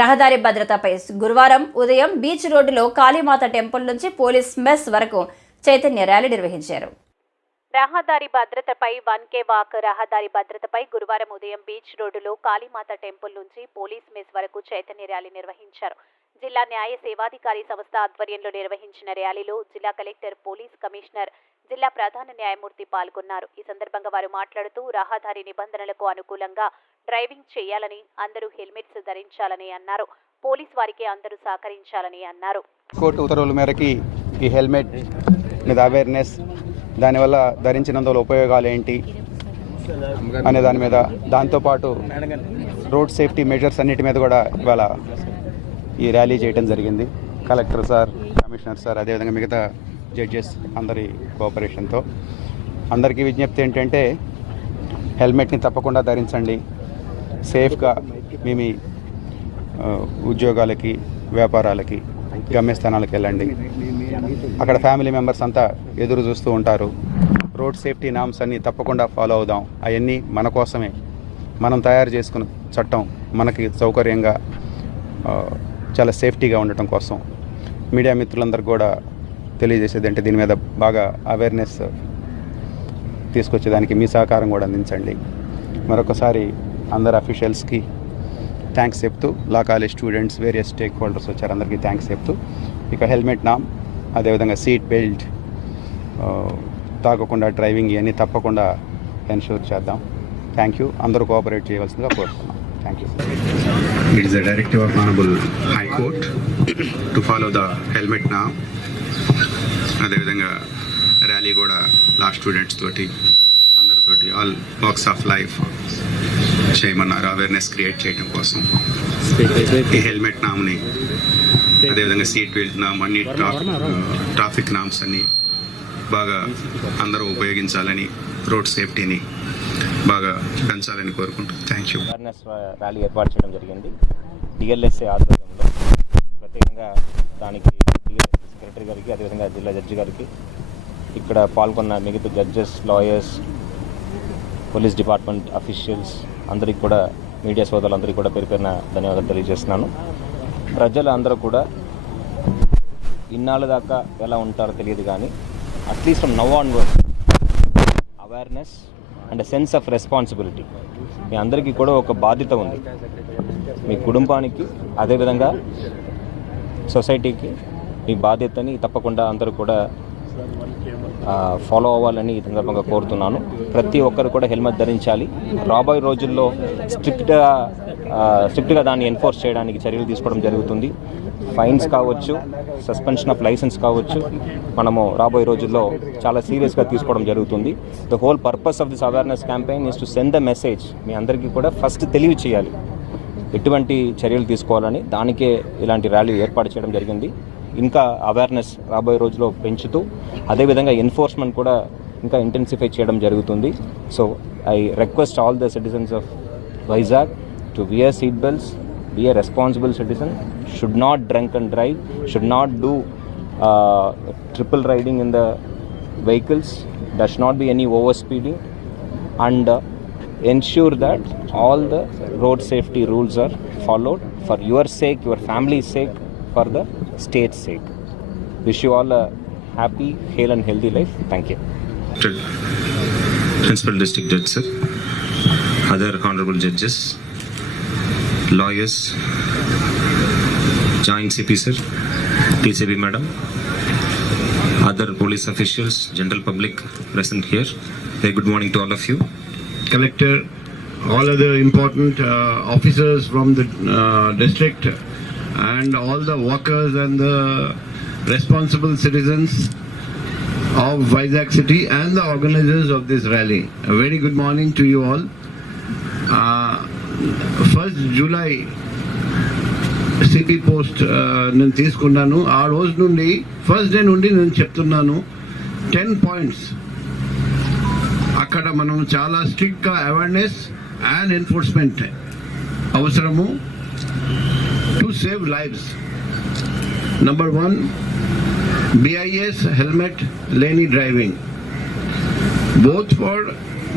రహదారి భద్రతపై గురువారం ఉదయం బీచ్ రోడ్డులో కాళీమాత టెంపుల్ నుంచి పోలీస్ మెస్ వరకు చైతన్య ర్యాలీ నిర్వహించారు. రహదారి భద్రతపై 1K వాక్. రహదారి భద్రతపై గురువారం ఉదయం బీచ్ రోడ్డులో కాళీమాత టెంపుల్ నుంచి పోలీస్ మెస్ వరకు చైతన్య ర్యాలీ నిర్వహించారు. జిల్లా న్యాయ సేవాధికారి సంస్థ ఆధ్వర్యంలో నిర్వహించిన ర్యాలీలో జిల్లా కలెక్టర్, పోలీస్ కమిషనర్, జిల్లా ప్రధాన న్యాయమూర్తి పాల్గొన్నారు. ఈ సందర్భంగా వారు మాట్లాడుతూ రహదారి నిబంధనలకు అనుకూలంగా డ్రైవింగ్ చేయాలని, అందరూ హెల్మెట్స్ ధరించాలని అన్నారు. పోలీస్ వారికి అందరూ సహకరించాలని అన్నారు. కోర్టు ఉత్తర్వుల మేరకు ఈ హెల్మెట్ మీద అవేర్నెస్, దానివల్ల ధరించినందువల్ల ఉపయోగాలు ఏంటి అనే దాని మీద, దాంతోపాటు రోడ్ సేఫ్టీ మెజర్స్ అన్నిటి మీద కూడా ఇవాళ ఈ ర్యాలీ చేయడం జరిగింది. కలెక్టర్ సార్, కమిషనర్ సార్, అదేవిధంగా మిగతా జడ్జెస్ అందరి కోఆపరేషన్తో. అందరికీ విజ్ఞప్తి ఏంటంటే హెల్మెట్ని తప్పకుండా ధరించండి. సేఫ్గా మీ ఉద్యోగాలకి, వ్యాపారాలకి, గమ్యస్థానాలకు వెళ్ళండి. అక్కడ ఫ్యామిలీ మెంబర్స్ అంతా ఎదురు చూస్తూ ఉంటారు. రోడ్ సేఫ్టీ నామ్స్ అన్నీ తప్పకుండా ఫాలో అవుదాం. అవన్నీ మన కోసమే, మనం తయారు చేసుకున్న చట్టం మనకి సౌకర్యంగా, చాలా సేఫ్టీగా ఉండటం కోసం. మీడియా మిత్రులందరికీ కూడా తెలియజేసేది అంటే దీని మీద బాగా అవేర్నెస్ తీసుకొచ్చేదానికి మీ సహకారం కూడా అందించండి. మరొకసారి అందరు అఫీషియల్స్కి థ్యాంక్స్ చెప్తూ, law college students, various stake holders వచ్చారు, అందరికీ థ్యాంక్స్ చెప్తూ, ఇక హెల్మెట్ నామ్, అదేవిధంగా సీట్ బెల్ట్, తాగకుండా డ్రైవింగ్ ఇవన్నీ తప్పకుండా ఎన్ష్యూర్ చేద్దాం. Thank you. అందరూ కోఆపరేట్ చేయవలసిందిగా కోరుతున్నాం. Thank you. It is a directive of Honorable High Court to follow the helmet now. అదేవిధంగా ర్యాలీ కూడా లా స్టూడెంట్స్ తోటి, అందరితోటి, ఆల్ వాక్స్ ఆఫ్ లైఫ్ చేయమన్నారు, అవేర్నెస్ క్రియేట్ చేయడం కోసం. ఈ హెల్మెట్ నామ్ని, అదేవిధంగా సీట్ బెల్ట్ నామ్, అన్ని ట్రాఫిక్ నామ్స్ అన్ని బాగా అందరూ ఉపయోగించాలని, రోడ్ సేఫ్టీని బాగా పెంచాలని కోరుకుంటూ థ్యాంక్ యూ. అవేర్నెస్ ర్యాలీ ఏర్పాటు చేయడం జరిగింది డిఎల్ఎస్ఏ ఆధ్వర్యంలో. ప్రత్యేకంగా దానికి డిఎల్ఎస్ఏ సెక్రటరీ గారికి, అదేవిధంగా జిల్లా జడ్జి గారికి, ఇక్కడ పాల్గొన్న మిగతా judges, lawyers, police department officials అందరికీ కూడా, మీడియా సోదరులందరికీ కూడా పేరు పేరున ధన్యవాదాలు తెలియజేస్తున్నాను. ప్రజలందరూ కూడా ఇన్నాళ్ళ దాకా ఎలా ఉంటారో తెలియదు, కానీ at least from now onwards awareness and sense of responsibility, మీ అందరికీ కూడా ఒక బాధ్యత ఉంది. మీ కుటుంబానికి, అదేవిధంగా సొసైటీకి మీ బాధ్యతని తప్పకుండా అందరూ కూడా ఫాలో అవ్వాలని ఈ సందర్భంగా కోరుతున్నాను. ప్రతి ఒక్కరు కూడా హెల్మెట్ ధరించాలి. రాబోయే రోజుల్లో స్ట్రిక్ట్గా దాన్ని ఎన్ఫోర్స్ చేయడానికి చర్యలు తీసుకోవడం జరుగుతుంది. ఫైన్స్ కావచ్చు, సస్పెన్షన్ ఆఫ్ లైసెన్స్ కావచ్చు, మనము రాబోయే రోజుల్లో చాలా సీరియస్గా తీసుకోవడం జరుగుతుంది. The whole purpose of this awareness campaign is to send the message. మీ అందరికీ కూడా ఫస్ట్ తెలివి చేయాలి ఎటువంటి చర్యలు తీసుకోవాలని. దానికే ఇలాంటి ర్యాలీ ఏర్పాటు చేయడం జరిగింది. ఇంకా అవేర్నెస్ రాబోయే రోజుల్లో పెంచుతూ, అదేవిధంగా ఎన్ఫోర్స్మెంట్ కూడా ఇంకా ఇంటెన్సిఫై చేయడం జరుగుతుంది. So I request all the citizens of Vizag to wear seat belts, be a responsible citizen, should not drink and drive, should not do triple riding in the vehicles, there should not be any over speeding, and ensure that all the road safety rules are followed for your sake, your family's sake, for the state's sake. Wish you all a happy, hale and healthy life. Thank you. Principal District Judge sir, other honorable judges, lawyers, Joint CP sir, TCB madam, other police officials, general public present here. Very good morning to all of you. Collector, all other important officers from the district, and all the workers and the responsible citizens of Vizag city and the organizers of this rally. A very good morning to you all. 1st July CP post నేను తీసుకున్నాను. ఆ రోజు నుండి, first day నుండి నేను చెప్తున్నాను 10 points. అక్కడ మనం చాలా స్ట్రిక్ట్గా అవేర్నెస్ అండ్ ఎన్ఫోర్స్మెంట్ అవసరము to save lives. Number 1, BIS helmet lane driving, both for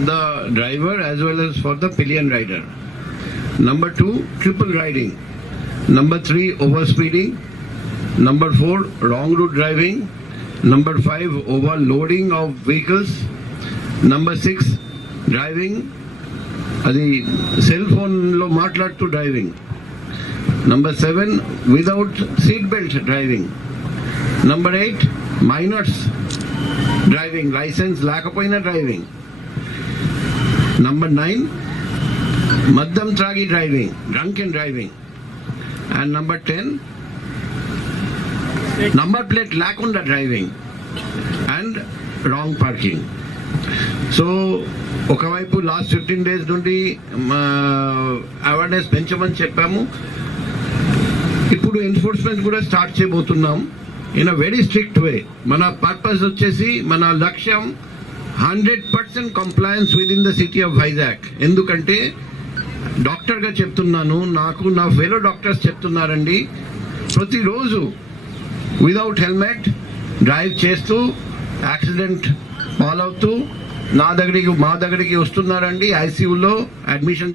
the driver as well as for the pillion rider. Number 2, triple riding. Number 3, overspeeding. Number 4, wrong route driving. Number 5, overloading of vehicles. Number 6, driving అది cell ఫోన్లో మాట్లాడుతూ driving. Number 7, without seat belt driving. Number 8, minors driving, license లేకపోయినా driving. Number 9, మద్యం త్రాగి driving, drunk and driving. And number 10, number plate లేకుండా driving and wrong parking. So ఒకవైపు last 15 days నుండి awareness పెంచమని చెప్పాము. ఇప్పుడు ఎన్ఫోర్స్మెంట్ కూడా స్టార్ట్ చేయబోతున్నాం in a very strict way. మన పర్పస్ వచ్చేసి, మన లక్ష్యం 100% compliance within the city of Vizag. ఎందుకంటే డాక్టర్గా చెప్తున్నాను, నాకు నా ఫెలో డాక్టర్స్ చెప్తున్నారండి, ప్రతిరోజు వితౌట్ హెల్మెట్ డ్రైవ్ చేస్తూ యాక్సిడెంట్ పాలవుతూ మా దగ్గరికి వస్తున్నారండి. ఐసీయూలో అడ్మిషన్